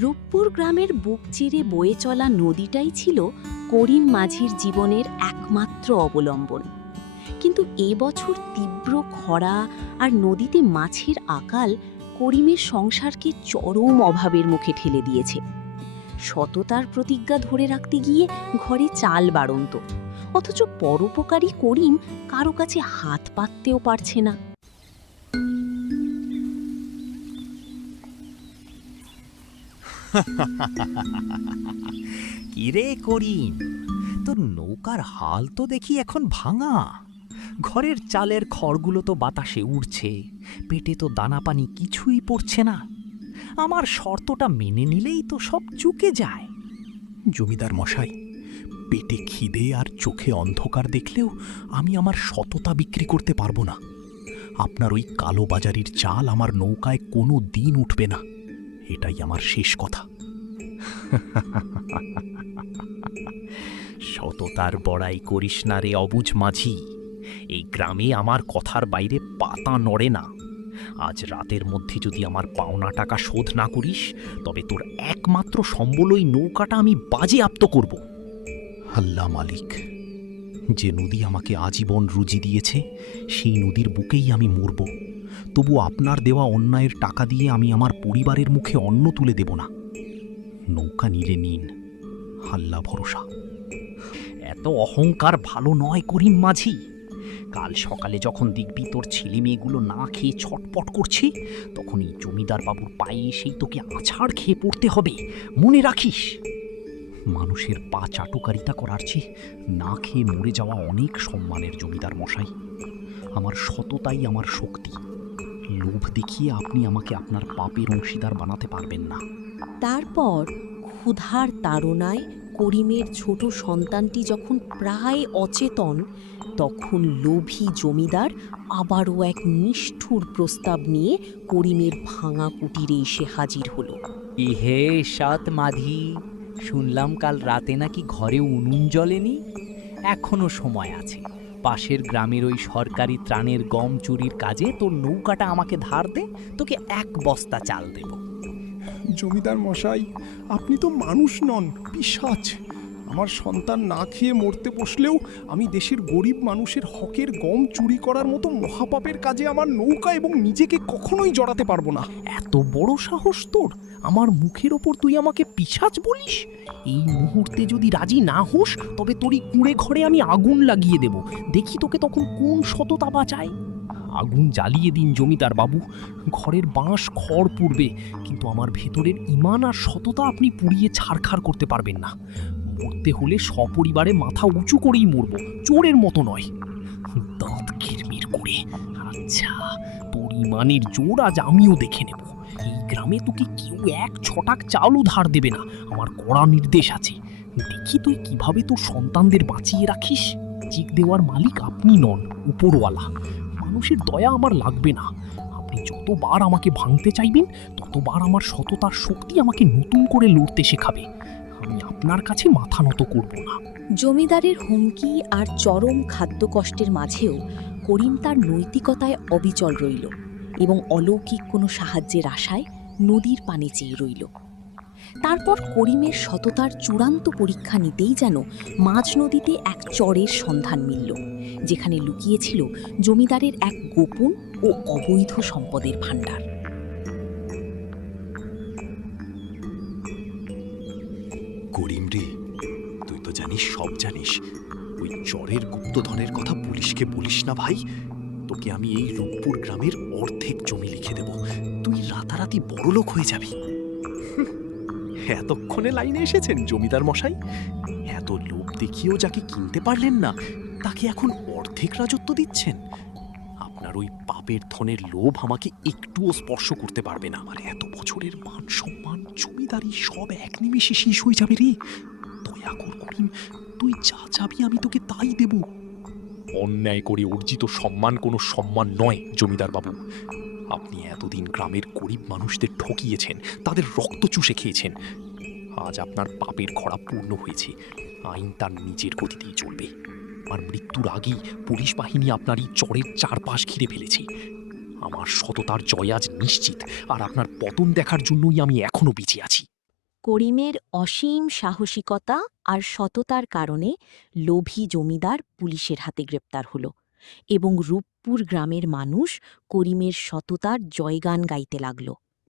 রূপপুর গ্রামের বুক চিরে বয়ে চলা নদীটাই ছিল করিম মাঝির জীবনের একমাত্র অবলম্বন। কিন্তু এবছর তীব্র খরা আর নদীতে মাছের আকাল করিমের সংসারকে চরম অভাবের মুখে ঠেলে দিয়েছে। সততার প্রতিজ্ঞা ধরে রাখতে গিয়ে ঘরে চাল বাড়ন্ত, অথচ পরোপকারী করিম কারো কাছে হাত পাততেও পারছে না। কিরে করিম, তোর নৌকার হাল তো দেখি এখন ভাঙা। ঘরের চালের খড়গুলো তো বাতাসে উড়ছে, পেটে তো দানা পানি কিছুই পড়ছে না। আমার শর্তটা মেনে নিলেই তো সব চুকে যায়। জমিদার মশাই, পেটে খিদে আর চোখে অন্ধকার দেখলেও আমি আমার সততা বিক্রি করতে পারবো না। আপনার ওই কালো বাজারির চাল আমার নৌকায় কোনো দিন উঠবে না, এটাই আমার শেষ কথা। সততার বড়াই করিস না রে অবুঝ মাঝি। এই গ্রামে আমার কথার বাইরে পাতা নড়ে না। আজ রাতের মধ্যে যদি আমার পাওনা টাকা শোধ না করিস, তবে তোর একমাত্র সম্বল ওই নৌকাটা আমি বাজেয়াপ্ত করব। আল্লাহ মালিক, যে নদী আমাকে আজীবন রুজি দিয়েছে সেই নদীর বুকেই আমি মরব, তবু আপনার দেওয়া অন্যায়ের টাকা দিয়ে আমি আমার পরিবারের মুখে অন্ন তুলে দেব না। নৌকা নিলে নিন, আল্লাহ ভরসা। এত অহংকার ভালো নয় করিম মাঝি। কাল সকালে যখন দেখবি তোর ছেলে মেয়েগুলো না খেয়ে ছটপট করছে, তখন এই জমিদার বাবুর পায়ে এসেই তোকে আছাড় খেয়ে পড়তে হবে, মনে রাখিস। মানুষের পা চাটুকারিতা করার চেয়ে না খেয়ে মরে যাওয়া অনেক সম্মানের জমিদার মশাই। আমার সততাই আমার শক্তি। লোভ দেখিয়ে আপনি আমাকে আপনার পাপের অংশীদার বানাতে পারবেন না। তারপর ক্ষুধার তাড়নায় করিমের ছোট সন্তানটি যখন প্রায় অচেতন, তখন লোভী জমিদার আবারও এক নিষ্ঠুর প্রস্তাব নিয়ে করিমের ভাঙা কুটিরে এসে হাজির হলো। ইহে সৎ মাধি, শুনলাম কাল রাতে নাকি ঘরে উনুন জ্বলেনি। এখনো সময় আছে। পাশের গ্রামের ওই সরকারি ত্রাণের গম চুরির কাজে তোর নৌকাটা আমাকে ধার দে, তোকে 1 বস্তা চাল দেব। জমিদার মশাই, আপনি তো মানুষ নন, পিশাচ। আমার সন্তান না খেয়ে মরতে বসলেও আমি দেশের গরিব মানুষের হকের গম চুরি করার মতো মহাপাপের কাজে আমার নৌকা এবং নিজেকে কখনোই জড়াতে পারবো না। এত বড় সাহস তোর! আমার মুখের ওপর তুই আমাকে পিশাচ বলিস? এই মুহূর্তে যদি রাজি না হোস, তবে তোরই কুঁড়ে ঘরে আমি আগুন লাগিয়ে দেব। দেখি তোকে তখন কোন সততা বাঁচায়। আগুন জ্বালিয়ে দিন জমিদার বাবু, ঘরের বাঁশ খড় পুড়বে, কিন্তু আমার ভেতরের ঈমান আর সততা আপনি পুড়িয়ে ছারখার করতে পারবেন না। মরতে হলে সপরিবারে মাথা উঁচু করেই মরব, চোরের মতো নয়। দাঁত কিরমির করে। আচ্ছা, তোর ঈমানের জোর আজ আমিও দেখে নেব। এই গ্রামে তোকে কেউ 1 ছটাক চালও ধার দেবে না, আমার কড়া নির্দেশ আছে। দেখি তুই কিভাবে তোর সন্তানদের বাঁচিয়ে রাখিস। চিক দেওয়ার মালিক আপনি নন, উপরওয়ালা। মানুষের দয়া আমার লাগবে না। আপনি যতবার আমাকে ভাঙতে চাইবেন, ততবার আমার সততার শক্তি আমাকে নতুন করে লড়তে শেখাবে। আমি আপনার কাছে মাথা নত করব না। জমিদারের হুমকি আর চরম খাদ্যকষ্টের মাঝেও করিম তার নৈতিকতায় অবিচল রইল এবং অলৌকিক কোনো সাহায্যের আশায় নদীর পানে চেয়ে রইল। তারপর করিমের সততার চূড়ান্ত পরীক্ষা নিতেই যেন মাঝ নদীতে এক চরের সন্ধান মিলল, যেখানে লুকিয়েছিল জমিদারের এক গোপন ও অবৈধ সম্পদের ভাণ্ডার। করিম রে, তুই তো জানিস, সব জানিস। ওই চরের গুপ্তধনের কথা পুলিশকে বলিস না ভাই। তোকে আমি এই রূপপুর গ্রামের অর্ধেক জমি লিখে দেব, তুই রাতারাতি বড়লোক হয়ে যাবি। এতক্ষণে লাইনে এসেছেন জমিদার মশাই। এত লোভ দেখিয়েও যাকে কিনতে পারলেন না, তাকে এখন অর্ধেক রাজত্ব দিচ্ছেন। আপনার ওই পাপের ধনের লোভ আমাকে একটুও স্পর্শ করতে পারবে না। আমার এত বছরের মান সম্মান জমিদারি সব এক নিমেষে শেষ হয়ে যাবে রে। দয়া কর করিম, তুই যা চাবি আমি তোকে তাই দেব। অন্যায় করে অর্জিত সম্মান কোনো সম্মান নয় জমিদার বাবু। আপনি এতদিন গ্রামের গরিব মানুষদের ঠকিয়েছেন, তাদের রক্ত চুষে খেয়েছেন। আজ আপনার পাপের খরা পূর্ণ হয়েছে। আইন তার নিজের গতিতেই চলবে। আর মৃত্যুর আগেই পুলিশ বাহিনী আপনার এই চরের চারপাশ ঘিরে ফেলেছে। আমার সততার জয় আজ নিশ্চিত, আর আপনার পতন দেখার জন্যই আমি এখনো বেঁচে আছি। করিমের অসীম সাহসিকতা আর সততার কারণে লোভী জমিদার পুলিশের হাতে গ্রেপ্তার হল এবং রূপপুর গ্রামের মানুষ করিমের সততার জয়গান গাইতে লাগল।